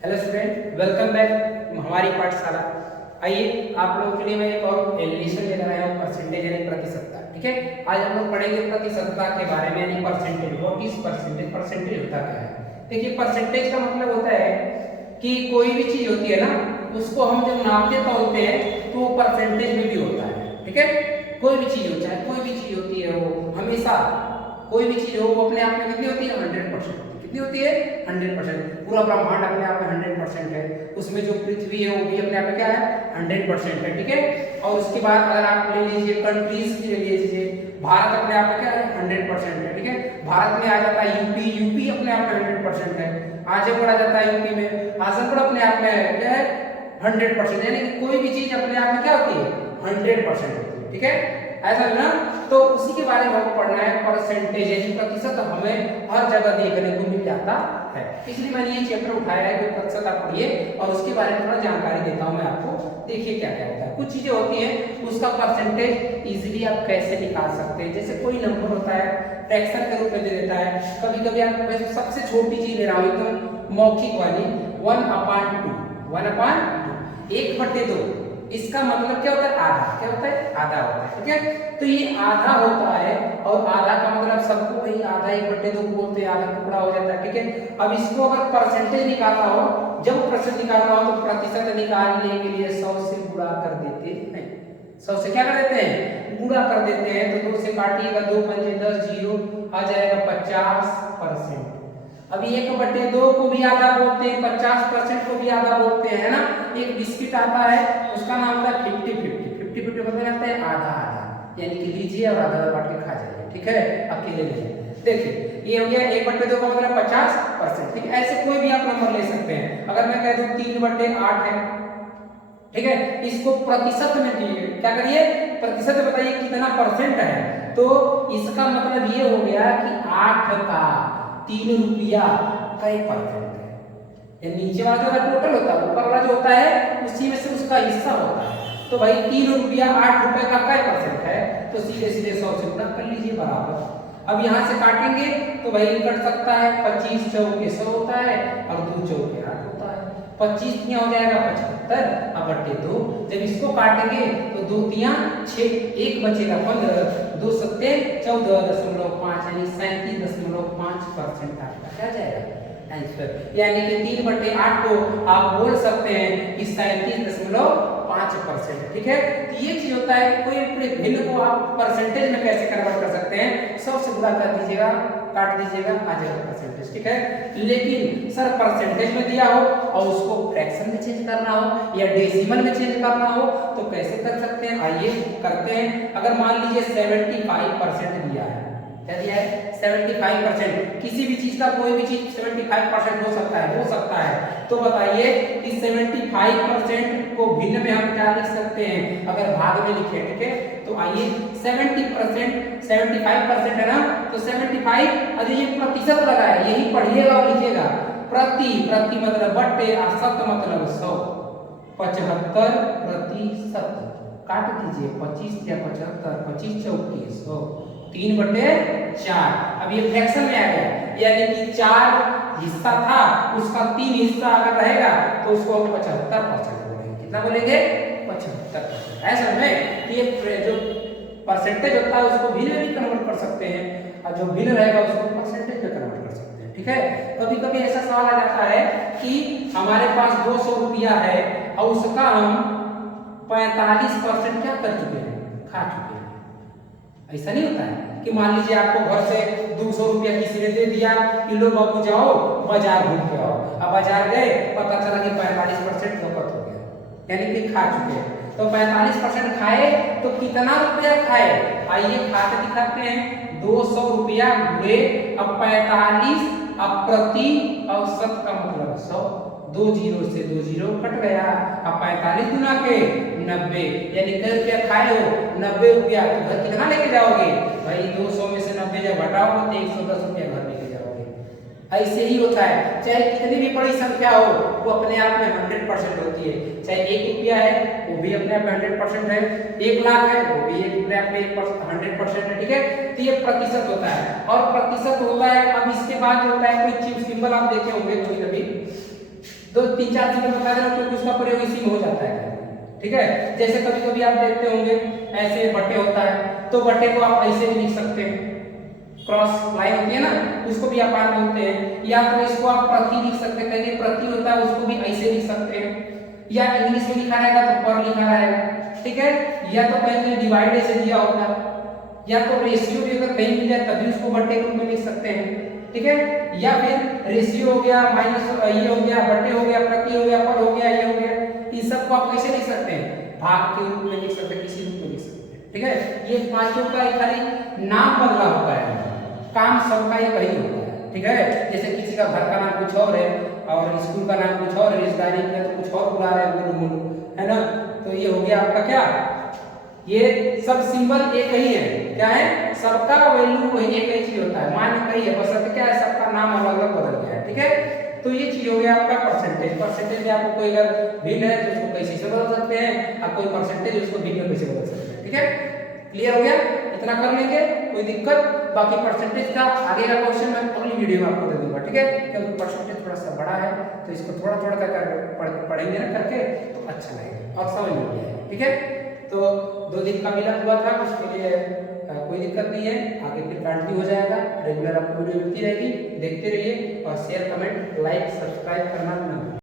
Hello student, welcome back हमारी पाठशाला। आइए आप लोगों के लिए मैं एक और एलिमिनेशन लेकर आया हूँ, परसेंटेज यानी प्रतिशतता। ठीक है, आज हम लोग पढ़ेंगे प्रतिशतता के बारे में, यानी percentage. What is percentage? Percentage होता क्या है? देखिए, परसेंटेज का मतलब होता है कि कोई भी चीज होती है ना, उसको हम जब नापते तौलते हैं तो वो परसेंटेज में भी होता है। ठीक है, कोई भी चीज हो, चाहे कोई भी चीज होती है, वो हमेशा कोई भी चीज हो वो अपने आप में कितनी होती है? 100% होती है। कितनी होती है? 100%। पूरा ब्रह्मांड अपने आप में 100% है। उसमें जो पृथ्वी है वो भी अपने आप में क्या है? 100% है। ठीक है, और उसके बाद अगर आप ले लीजिए कंट्रीज की, ले लीजिए भारत अपने आप में क्या है? 100% है। ठीक है, भारत में आ जाता है यूपी, यूपी अपने आप में 100% है। आजमगढ़ आ जाता है यूपी में, आजमगढ़ अपने आप में क्या है? 100%। यानी कि कोई भी चीज अपने आप में क्या होती है? 100% होती है। ठीक है, ऐसा है ना? तो उसी के बारे में हमको पढ़ना है, परसेंटेज यानी प्रतिशत हमें हर जगह देखने को मिल जाता है। इसलिए मैंने ये चैप्टर उठाया है कि प्रतिशत आप पढ़िए और उसके बारे में थोड़ा जानकारी देता हूं मैं आपको। देखिए क्या क्या होता है। कुछ चीजें होती हैं उसका परसेंटेज इजीली आप कैसे निकाल सकते हैं। जैसे कोई नंबर होता है, फ्रैक्शन के रूप में दे देता है। कभी कभी आप, मैं सबसे छोटी चीज ले रहा हूं एकदम मौखिक वाली, 1/2, 1/2, 1/2। इसका मतलब क्या होता है? आधा। क्या होता है? आधा होता है। ठीक है, तो ये आधा होता है और आधा का मतलब सबको वही आधा 1/2 बोलते हैं, आधा टुकड़ा हो जाता है। ठीक है, अब इसको अगर परसेंटेज निकालना हो, जब प्रतिशत निकालना हो तो प्रतिशत निकालने के लिए 100 से गुणा कर देते हैं। 100 से क्या कर देते हैं? गुणा कर देते हैं। तो 2 से काटिएगा, 2 पंजे 10, जीरो आ जाएगा 50%। अब 1/2 को भी आधा बोलते हैं, 50% को भी आधा बोलते हैं, है ना? एक बिस्किट आता है, उसका नाम होता है 50-50। 50-50 मतलब आता है आधा आधा, यानी कि लीजिए और आधा बांट के खा जाइए। ठीक है, अकेले लीजिए। देखिए ये हो गया 1/2 का मतलब 50%। ठीक है, ऐसे कोई भी आप नंबर ले सकते हैं। अगर मैं कह दूं 3/8 है, ठीक है, इसको प्रतिशत में दिए, क्या करिए? प्रतिशत में बताइए कितना परसेंट है। तो इसका मतलब ये हो गया कि 8 का 3 रुपया कई परसेंट है। ये नीचे वाला जो टोटल होता है, ऊपर वाला जो होता है उसी में से उसका हिस्सा होता है। तो भाई 3 रुपया 8 रुपए का कई परसेंट है, तो सीधे सीधे 100 से गुणा कर लीजिए बराबर। अब यहाँ से काटेंगे तो भाई कट सकता है, 25 चौके 100 होता है और 2 चौके 8 होता है। 25 तिया हो जाएगा 75 अब बटे 2। जब इसको काटेंगे तो 2 तिया 6, 1 बचेगा 15, 2 सत्ते 14.5 यानी 37.5% आपका क्या जाएगा? आंसर। यानी कि 3/8 को आप बोल सकते हैं कि 37.5%। ठीक है, तो ये चीज होता है। कोई पूरे भिन्न को आप परसेंटेज में कैसे कन्वर्ट कर सकते हैं? 100 से गुणा कर दीजिएगा, काट दीजिएगा, आ जाएगा परसेंटेज। ठीक है, लेकिन सर परसेंटेज में दिया हो और उसको फ्रैक्शन में चेंज करना हो या डेसिमल में चेंज करना हो तो कैसे कर सकते हैं? आइए करते हैं। अगर मान लीजिए 75% दिया है, क्या दिया है? 75%। किसी भी चीज का कोई भी चीज 75% हो सकता है, हो सकता है। तो बताइए कि 75% को भिन्न में हम क्या लिख सकते हैं अगर भाग में लिखे? ठीक है, तो आइए 70%, 75% है ना, तो 75, अरे ये प्रतिशत लगा है, यही पढ़िएगा और लिखिएगा। प्रति, प्रति मतलब बट्टे और शत मतलब 100। 75%। काट दीजिए, 25 या 75, 25 चौके 100, 3/4। अब ये फ्रैक्शन में आ गया, यानी कि 4 हिस्सा था, उसका 3 हिस्सा अगर रहेगा तो उसको हम 75% बोलेंगे। कितना बोलेंगे? 75%। ऐसा में कि ये जो परसेंटेज होता है उसको भिन्न में भी कन्वर्ट कर सकते हैं और जो भिन्न रहेगा उसको परसेंटेज में कन्वर्ट कर सकते हैं। ठीक है, कभी कभी ऐसा सवाल आ जाता है कि हमारे पास 200 रुपया है और उसका हम 45% क्या कर चुके हैं? खा चुके हैं। ऐसा नहीं होता है कि मान लीजिए आपको घर से 200 रुपया किसी ने दे दिया कि लो बाबू जाओ बाजार घूम के आओ। अब बाजार गए, पता चला कि 45% खपत हो गया, यानी कि खा चुके हैं। तो 45% खाए तो कितना रुपया खाए? आइए खाते दिखाते हैं। 200 रुपया हुए, अब 45, अब प्रति औसत का मतलब 100, 2 जीरो से 2 जीरो कट गया। अब 45 गुना के 90, यानी कई रुपया खाए हो? 90 रुपया। तो घर कितना लेके जाओगे भाई? 200 में से 90 जब घटाओगे तो 110 रुपया घर लेके जाओगे। ऐसे ही होता है, चाहे कितनी भी बड़ी संख्या हो वो अपने आप में 100% होती है। चाहे 1 रुपया है वो भी अपने आप में 100% है, 1 लाख है वो भी अपने आप में 100% है। ठीक है, तो ये प्रतिशत होता है और प्रतिशत होता है। अब इसके बाद जो होता है कोई सिंबल आप देखे होंगे कभी कभी, तो 3-4 सिंबल बता दे रहा हूं क्योंकि उसका प्रयोग इसी में हो जाता है। ठीक है, जैसे कभी कभी आप देखते होंगे ऐसे बटे होता है, तो बटे को आप ऐसे भी लिख सकते हैं, क्रॉस लाइन होती है ना, उसको भी आप आर बोलते हैं, या तो इसको आप प्रति लिख सकते हैं, कहीं प्रति होता है उसको भी ऐसे लिख सकते हैं, या इंग्लिश में लिखा रहेगा तो पर लिखा रहेगा। ठीक है, या तो कहीं डिवाइड ऐसे दिया होता है, या तो रेशियो भी अगर कहीं मिल जाए तभी उसको बटे के रूप में लिख सकते हैं। ठीक है, या फिर रेशियो हो गया, माइनस ये हो गया, बटे हो गया, प्रति हो गया, पर हो गया, ये हो गया, इन सबको आप कैसे लिख सकते हैं, भाग के रूप में लिख सकते हैं, किसी रूप में लिख सकते हैं। ठीक है, ये पांचों का एक खाली नाम बदला होता है, काम सबका एक ही होता है। ठीक है, जैसे किसी का घर का नाम कुछ और है और स्कूल का नाम कुछ और, रिश्तेदारी का तो कुछ और बुला रहे हैं गुरु मुनु, है ना, तो ये हो गया आपका क्या, ये सब सिंबल एक ही है, क्या है, सबका वैल्यू वही एक ही चीज होता है, मान कही है, बस अब क्या है, सबका नाम अलग अलग बदल गया है। ठीक है, तो ये चीज हो गया आपका परसेंटेज। परसेंटेज में आपको कोई अगर भिन्न है तो उसको कैसे से बदल सकते हैं, आप कोई परसेंटेज उसको भिन्न कैसे बदल सकते हैं। ठीक है, क्लियर हो गया, इतना कर लेंगे, कोई दिक्कत, बाकी परसेंटेज का आगे का क्वेश्चन मैं अगली वीडियो में आपको दे दूंगा। ठीक है, क्योंकि परसेंटेज थोड़ा सा बड़ा है तो इसको थोड़ा थोड़ा कर पढ़ेंगे ना करके तो अच्छा लगेगा और समझ में आएगा। ठीक है, तो 2 दिन का मिलन हुआ था, उसके लिए कोई दिक्कत नहीं है, आगे फिर कंटिन्यू हो जाएगा, रेगुलर आपको वीडियो मिलती रहेगी, देखते रहिए और शेयर, कमेंट, लाइक, सब्सक्राइब करना ना भूलें।